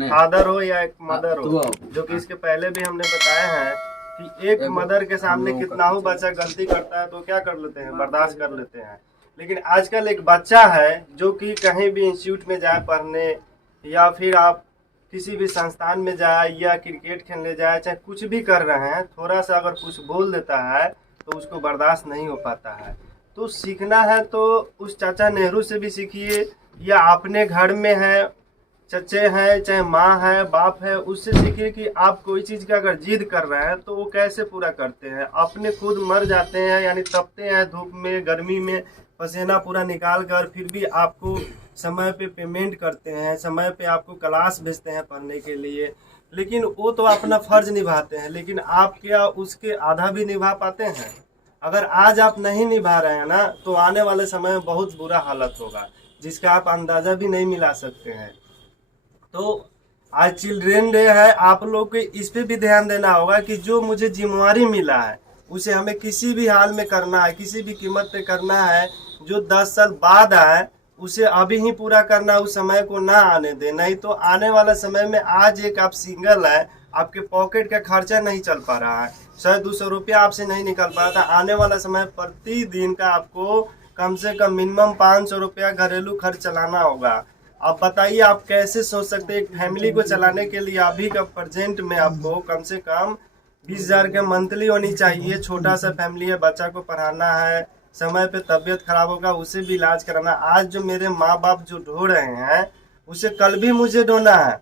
Father हो या एक मदर हो, जो कि इसके पहले भी हमने बताया है कि एक मदर के सामने कितना हो बच्चा गलती करता है तो क्या कर लेते हैं, बर्दाश्त कर लेते हैं। लेकिन आजकल एक बच्चा है जो कि कहीं भी इंस्टीट्यूट में जाए पढ़ने, या फिर आप किसी भी संस्थान में जाए या क्रिकेट खेलने जाए, चाहे कुछ भी कर रहे हैं, थोड़ा सा अगर कुछ बोल देता है तो उसको बर्दाश्त नहीं हो पाता है। तो सीखना है तो उस चाचा नेहरू से भी सीखिए, या अपने घर में है चचे हैं, चाहे माँ है, बाप है, उससे सीखिए कि आप कोई चीज़ का अगर जिद कर रहे हैं तो वो कैसे पूरा करते हैं। अपने खुद मर जाते हैं, यानी तपते हैं धूप में, गर्मी में, पसीना पूरा निकाल कर, फिर भी आपको समय पे पेमेंट करते हैं, समय पे आपको क्लास भेजते हैं पढ़ने के लिए। लेकिन वो तो अपना फर्ज निभाते हैं, लेकिन आप क्या उसके आधा भी निभा पाते हैं? अगर आज आप नहीं निभा रहे हैं ना, तो आने वाले समय में बहुत बुरा हालत होगा, जिसका आप अंदाज़ा भी नहीं मिला सकते हैं। तो आज चिल्ड्रेन डे है, आप लोग को इस पे भी ध्यान देना होगा कि जो मुझे जिम्मेवारी मिला है उसे हमें किसी भी हाल में करना है, किसी भी कीमत पे करना है। जो 10 साल बाद आए उसे अभी ही पूरा करना, उस समय को ना आने दे, नहीं तो आने वाला समय में आज एक आप सिंगल है, आपके पॉकेट का खर्चा नहीं चल पा रहा है, 100-200 रुपया आपसे नहीं निकल पा रहा था, आने वाला समय प्रतिदिन का आपको कम से कम मिनिमम 500 रुपया घरेलू खर्च चलाना होगा। अब बताइए आप कैसे सोच सकते हैं एक फैमिली को चलाने के लिए अभी का प्रेजेंट में आपको कम से कम 20,000 के मंथली होनी चाहिए। छोटा सा फैमिली है, बच्चा को पढ़ाना है, समय पे तबीयत खराब होगा उसे भी इलाज कराना। आज जो मेरे माँ बाप जो ढो रहे हैं उसे कल भी मुझे ढोना है,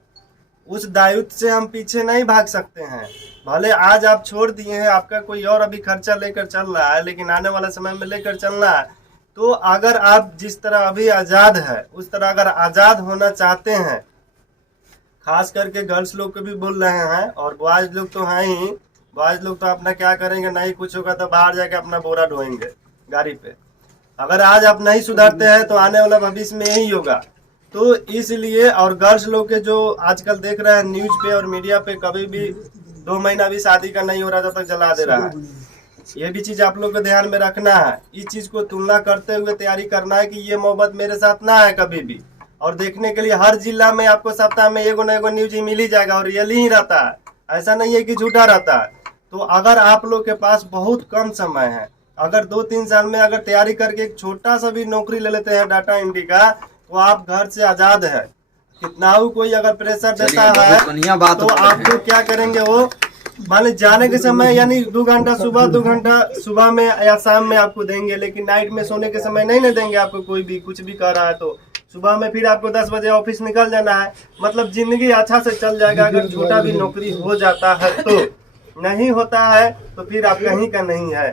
उस दायित्व से हम पीछे नहीं भाग सकते हैं। भले आज आप छोड़ दिए हैं, आपका कोई और अभी खर्चा लेकर चल रहा है, लेकिन आने वाला समय में लेकर चलना है। तो अगर आप जिस तरह अभी आज़ाद है उस तरह अगर आज़ाद होना चाहते हैं, खास करके गर्ल्स लोग को भी बोल रहे हैं, और बॉयज लोग तो हैं ही, बॉयज लोग तो अपना क्या करेंगे, नहीं कुछ होगा तो बाहर जाके अपना बोरा ढोएंगे गाड़ी पे। अगर आज आप नहीं सुधरते हैं तो आने वाला भविष्य में यही होगा। तो इसलिए, और गर्ल्स लोग के जो आजकल देख रहे हैं न्यूज पे और मीडिया पे, कभी भी 2 महीना भी शादी का नहीं हो रहा तब तक जला दे रहा है। ये भी चीज आप लोग को ध्यान में रखना है। इस चीज को तुलना करते हुए तैयारी करना है कि ये मोहब्बत मेरे साथ ना है कभी भी। और देखने के लिए हर जिला में आपको सप्ताह में एगो न एगो न्यूज ही मिल ही जाएगा, और रियल ही रहता है, ऐसा नहीं है कि झूठा रहता है। तो अगर आप लोग के पास बहुत कम समय है, अगर 2-3 साल में अगर तैयारी करके एक छोटा सा भी नौकरी ले लेते हैं डाटा एंट्री का, तो आप घर से आजाद है। कितना कोई अगर प्रेशर देता है तो आपको क्या करेंगे, वो मान जाने के समय यानी 2 घंटा सुबह, 2 घंटा सुबह में या शाम में आपको देंगे, लेकिन नाइट में सोने के समय नहीं देंगे आपको। कोई भी कुछ भी कर रहा है तो सुबह में फिर आपको 10 बजे ऑफिस निकल जाना है। मतलब जिंदगी अच्छा से चल जाएगा अगर छोटा भी नौकरी हो जाता है तो। नहीं होता है तो फिर आप कहीं का नहीं है।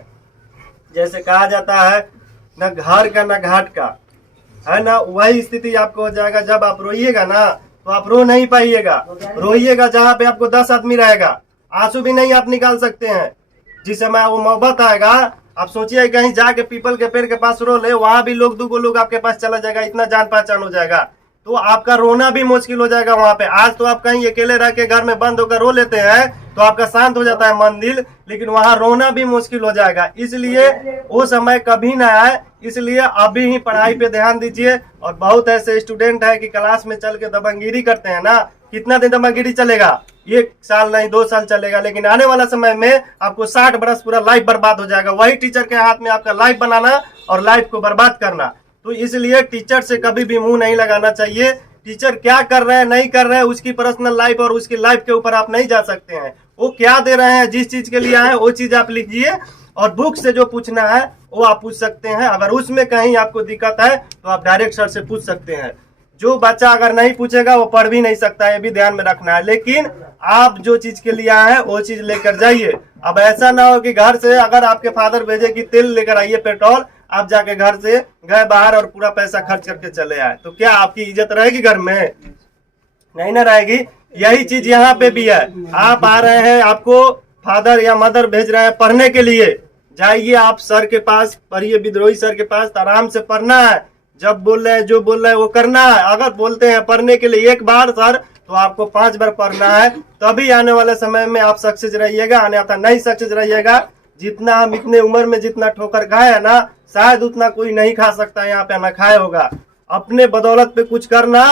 जैसे कहा जाता है न घर का न घाट का, है ना, वही स्थिति आपको हो जाएगा। जब आप रोइएगा ना तो आप रो नहीं पाइएगा, रोइएगा जहाँ पे आपको 10 आदमी रहेगा, आंसू भी नहीं आप निकाल सकते हैं। जिस समय वो मोहब्बत आएगा, आप सोचिए कहीं जाके पीपल के पेड़ के पास रो ले, वहां भी लोग 2 लोग आपके पास चला जाएगा, इतना जान पहचान हो जाएगा, तो आपका रोना भी मुश्किल हो जाएगा वहां पे। आज तो आप कहीं अकेले रह के घर में बंद होकर रो लेते हैं तो आपका शांत हो जाता है मन दिल, लेकिन वहां रोना भी मुश्किल हो जाएगा। इसलिए वो समय कभी ना आए, इसलिए अभी ही पढ़ाई पे ध्यान दीजिए। और बहुत ऐसे स्टूडेंट है कि क्लास में चल के दबंगगिरी करते हैं ना, कितना दिन दबंगगिरी चलेगा, 1 साल नहीं 2 साल चलेगा, लेकिन आने वाला समय में आपको 60 बरस पूरा लाइफ बर्बाद हो जाएगा। वही टीचर के हाथ में आपका लाइफ बनाना और लाइफ को बर्बाद करना। तो इसलिए टीचर से कभी भी मुंह नहीं लगाना चाहिए। टीचर क्या कर रहे हैं नहीं कर रहे हैं उसकी पर्सनल लाइफ और उसकी लाइफ के ऊपर आप नहीं जा सकते हैं। वो क्या दे रहे हैं, जिस चीज के लिए आए वो चीज आप लिखिए, और बुक से जो पूछना है वो आप पूछ सकते हैं। अगर उसमें कहीं आपको दिक्कत है तो आप डायरेक्ट सर से पूछ सकते हैं। जो बच्चा अगर नहीं पूछेगा वो पढ़ भी नहीं सकता है, ये भी ध्यान में रखना है। लेकिन आप जो चीज के लिए आए हैं वो चीज लेकर जाइए। अब ऐसा ना हो कि घर से अगर आपके फादर भेजे कि तेल लेकर आइए, पेट्रोल, आप जाके घर से गए बाहर और पूरा पैसा खर्च करके चले आए, तो क्या आपकी इज्जत रहेगी घर में? नहीं ना रहेगी। यही चीज यहाँ पे भी है। आप आ रहे हैं, आपको फादर या मदर भेज रहे हैं पढ़ने के लिए, जाइए आप सर के पास पढ़िए, विद्रोही सर के पास। आराम से पढ़ना है, जब बोल रहे हैं जो बोल रहे हैं वो करना है। अगर बोलते हैं पढ़ने के लिए 1 बार सर, तो आपको 5 बार पढ़ना है, तभी आने वाले समय में आप सक्सेस रहिएगा। आने आता नहीं सक्सेस रहिएगा। जितना हम इतने उम्र में जितना ठोकर खाए है ना, शायद उतना कोई नहीं खा सकता यहाँ पे ना खाए होगा। अपने बदौलत पे कुछ करना,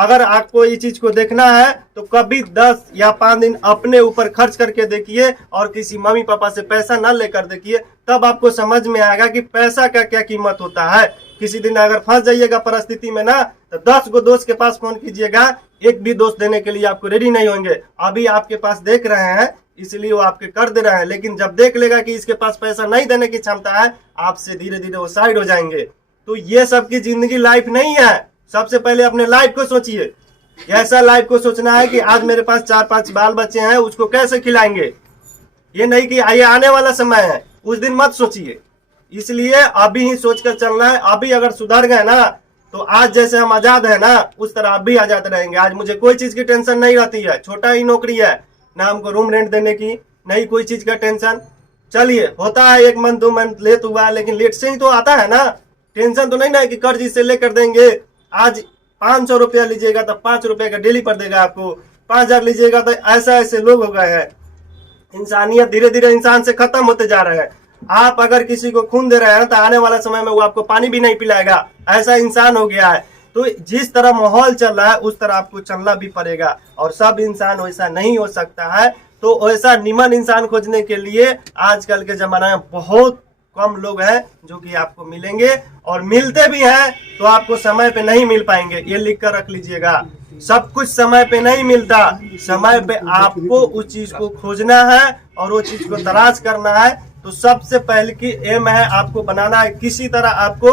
अगर आपको ये चीज को देखना है तो कभी 10 या 5 दिन अपने ऊपर खर्च करके देखिए और किसी मम्मी पापा से पैसा ना लेकर देखिए, तब आपको समझ में आएगा कि पैसा का क्या कीमत होता है। किसी दिन अगर फंस जाइएगा परिस्थिति में ना, तो 10 गो दोस्त के पास फोन कीजिएगा, एक भी दोस्त देने के लिए आपको रेडी नहीं होंगे। अभी आपके पास देख रहे हैं इसलिए वो आपके कर दे रहे हैं, लेकिन जब देख लेगा कि इसके पास पैसा नहीं देने की क्षमता है, आपसे धीरे धीरे वो साइड हो जाएंगे। तो ये सबकी जिंदगी लाइफ नहीं है। सबसे पहले अपने लाइफ को सोचिए। ऐसा लाइफ को सोचना है कि आज मेरे पास 4-5 बाल बच्चे हैं, उसको कैसे खिलाएंगे। ये नहीं कि ये आने वाला समय है, उस दिन मत सोचिए। इसलिए अभी ही सोचकर चलना है। अभी अगर सुधर गए ना, तो आज जैसे हम आजाद है ना, उस तरह आप भी आजाद रहेंगे। आज मुझे कोई चीज की टेंशन नहीं रहती है। छोटा ही नौकरी है ना, हमको रूम रेंट देने की, नहीं कोई चीज का टेंशन। चलिए होता है 1 मंथ 2 मंथ लेट हुआ, लेकिन लेट से ही तो आता है ना। टेंशन तो नहीं ना कि कर्ज इससे लेकर देंगे। आज 500 रुपया लीजिएगा तो 5 रुपए का डेली पर देगा आपको, 5000 लीजिएगा तो ऐसे लोग हो गए हैं। इंसानियत धीरे धीरे इंसान से खत्म होते जा रहे हैं। आप अगर किसी को खून दे रहे हैं तो आने वाला समय में वो आपको पानी भी नहीं पिलाएगा, ऐसा इंसान हो गया है। तो जिस तरह माहौल चल रहा है उस तरह आपको चलना भी पड़ेगा, और सब इंसान वैसा नहीं हो सकता है। तो ऐसा निमन इंसान खोजने के लिए आजकल के जमाना में बहुत कम लोग हैं जो कि आपको मिलेंगे, और मिलते भी हैं तो आपको समय पे नहीं मिल पाएंगे। ये लिख कर रख लीजिएगा, सब कुछ समय पे नहीं मिलता। समय पे आपको उस चीज को खोजना है और वो चीज को तलाश करना है। तो सबसे पहले की एम है आपको बनाना है, किसी तरह आपको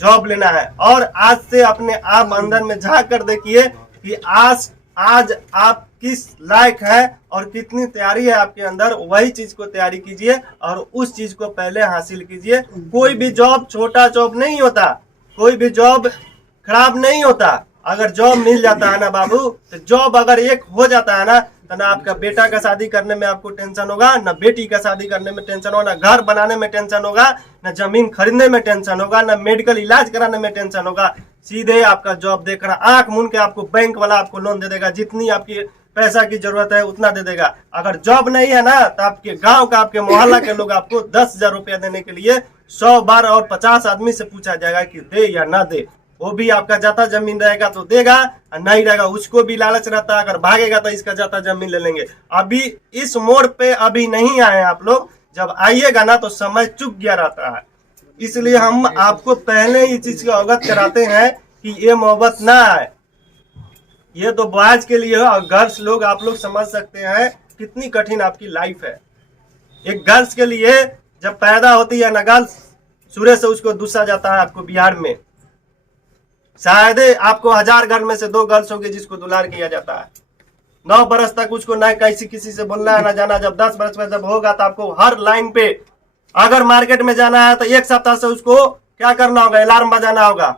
जॉब लेना है। और आज से अपने आप अंदर में झांक कर देखिए कि आज आप किस लायक है और कितनी तैयारी है आपके अंदर। वही चीज को तैयारी कीजिए और उस चीज को पहले हासिल कीजिए। कोई भी जॉब छोटा जॉब नहीं होता, कोई भी जॉब खराब नहीं होता। अगर जॉब मिल जाता है ना बाबू, तो जॉब अगर एक हो जाता है ना, तो ना आपका बेटा का शादी करने में आपको टेंशन होगा, ना बेटी का शादी करने में टेंशन होगा, ना घर बनाने में टेंशन होगा, ना जमीन खरीदने में टेंशन होगा, ना मेडिकल इलाज कराने में टेंशन होगा। सीधे आपका जॉब देखना, आंख मूंद के आपको बैंक वाला आपको लोन दे देगा, जितनी आपकी पैसा की जरूरत है उतना दे देगा। अगर जॉब नहीं है ना, तो आपके गांव का, आपके मोहल्ला के लोग आपको 10,000 रुपया देने के लिए 100 बार और 50 आदमी से पूछा जाएगा कि दे या ना दे। वो भी आपका जाता जमीन रहेगा तो देगा, और नहीं रहेगा उसको भी लालच रहता है, अगर भागेगा तो इसका जाता जमीन ले लेंगे। अभी इस मोड़ पे अभी नहीं आए आप लोग, जब आइएगा ना तो समय चुक गया रहता है। इसलिए हम आपको पहले ही चीज को अवगत कराते हैं कि ये मोहब्बत ना आए। ये तो बॉयज के लिए है, और गर्ल्स लोग आप लोग समझ सकते हैं कितनी कठिन आपकी लाइफ है। एक गर्ल्स के लिए जब पैदा होती है ना गर्ल्स, सूर्य से उसको दूसरा जाता है आपको बिहार में। शायद आपको 1000 घर में से 2 गर्ल्स होगी जिसको दुलार किया जाता है। 9 बरस तक उसको ना किसी से बोलना है ना जाना। जब 10 बरस में जब होगा तो आपको हर लाइन पे, अगर मार्केट में जाना है तो 1 सप्ताह से उसको क्या करना होगा, अलार्म बजाना होगा।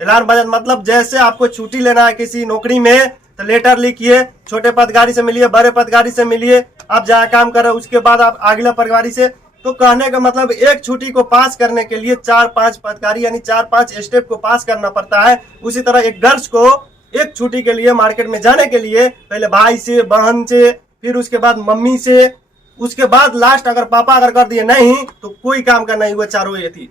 अलार्म बजाना मतलब जैसे आपको छुट्टी लेना है किसी नौकरी में, तो लेटर लिखिए, छोटे पदगारी से मिलिए, बड़े पदगारी से मिलिए। आप जहाँ काम कर रहे हो उसके बाद आप अगला पदगारी से। तो कहने का मतलब एक छुट्टी को पास करने के लिए 4-5 पदकारी यानी 4-5 स्टेप को पास करना पड़ता है। उसी तरह एक गर्ल्स को एक छुट्टी के लिए मार्केट में जाने के लिए पहले भाई से, बहन से, फिर उसके बाद मम्मी से, उसके बाद लास्ट अगर पापा अगर कर दिए नहीं तो कोई काम का नहीं हुआ, चारों ये थी।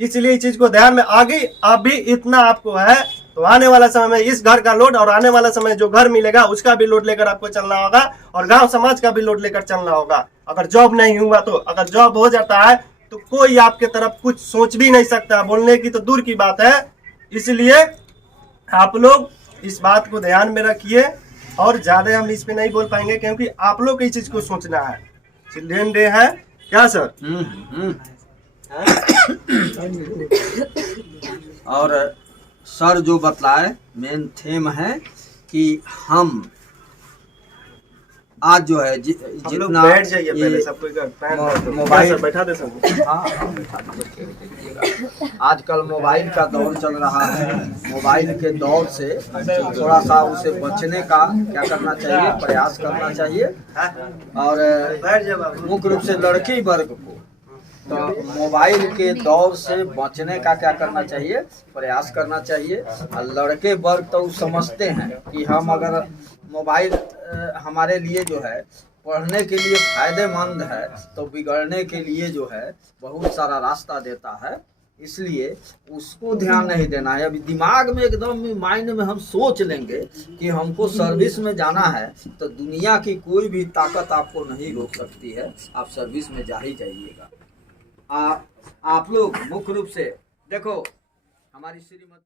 इसलिए इस चीज को ध्यान में आगे अभी इतना आपको है, तो आने वाला समय में इस घर का लोड और आने वाला समय जो घर मिलेगा उसका भी लोड लेकर आपको चलना होगा, और गांव समाज का भी लोड लेकर चलना होगा। अगर जॉब नहीं हुआ तो, अगर जॉब हो जाता है तो कोई आपके तरफ कुछ सोच भी नहीं सकता, बोलने की तो दूर की बात है। इसलिए आप लोग इस बात को ध्यान में रखिए, और ज्यादा हम इस पे नहीं बोल पाएंगे क्योंकि आप लोग इस चीज को सोचना है। चिल्ड्रन डे है क्या सर? और सर जो बतलाए मेन थीम है कि हम आज जो है जितना बैठ जाइए पहले सब कोई मोबाइल बैठा दे सबको। हाँ, आजकल मोबाइल का दौर चल रहा है। मोबाइल के दौर से थोड़ा सा उसे बचने का क्या करना चाहिए, प्रयास करना चाहिए। और मुख्य रूप से लड़की वर्ग को तो मोबाइल के दौर से बचने का क्या करना चाहिए, प्रयास करना चाहिए। और लड़के वर्ग तो समझते हैं कि हम अगर मोबाइल हमारे लिए जो है पढ़ने के लिए फायदेमंद है, तो बिगड़ने के लिए जो है बहुत सारा रास्ता देता है। इसलिए उसको ध्यान नहीं देना है। अभी दिमाग में एकदम माइंड में हम सोच लेंगे कि हमको सर्विस में जाना है, तो दुनिया की कोई भी ताकत आपको नहीं रोक सकती है, आप सर्विस में जा ही जाइएगा। आप लोग मुख्य रूप से देखो, हमारी श्रीमती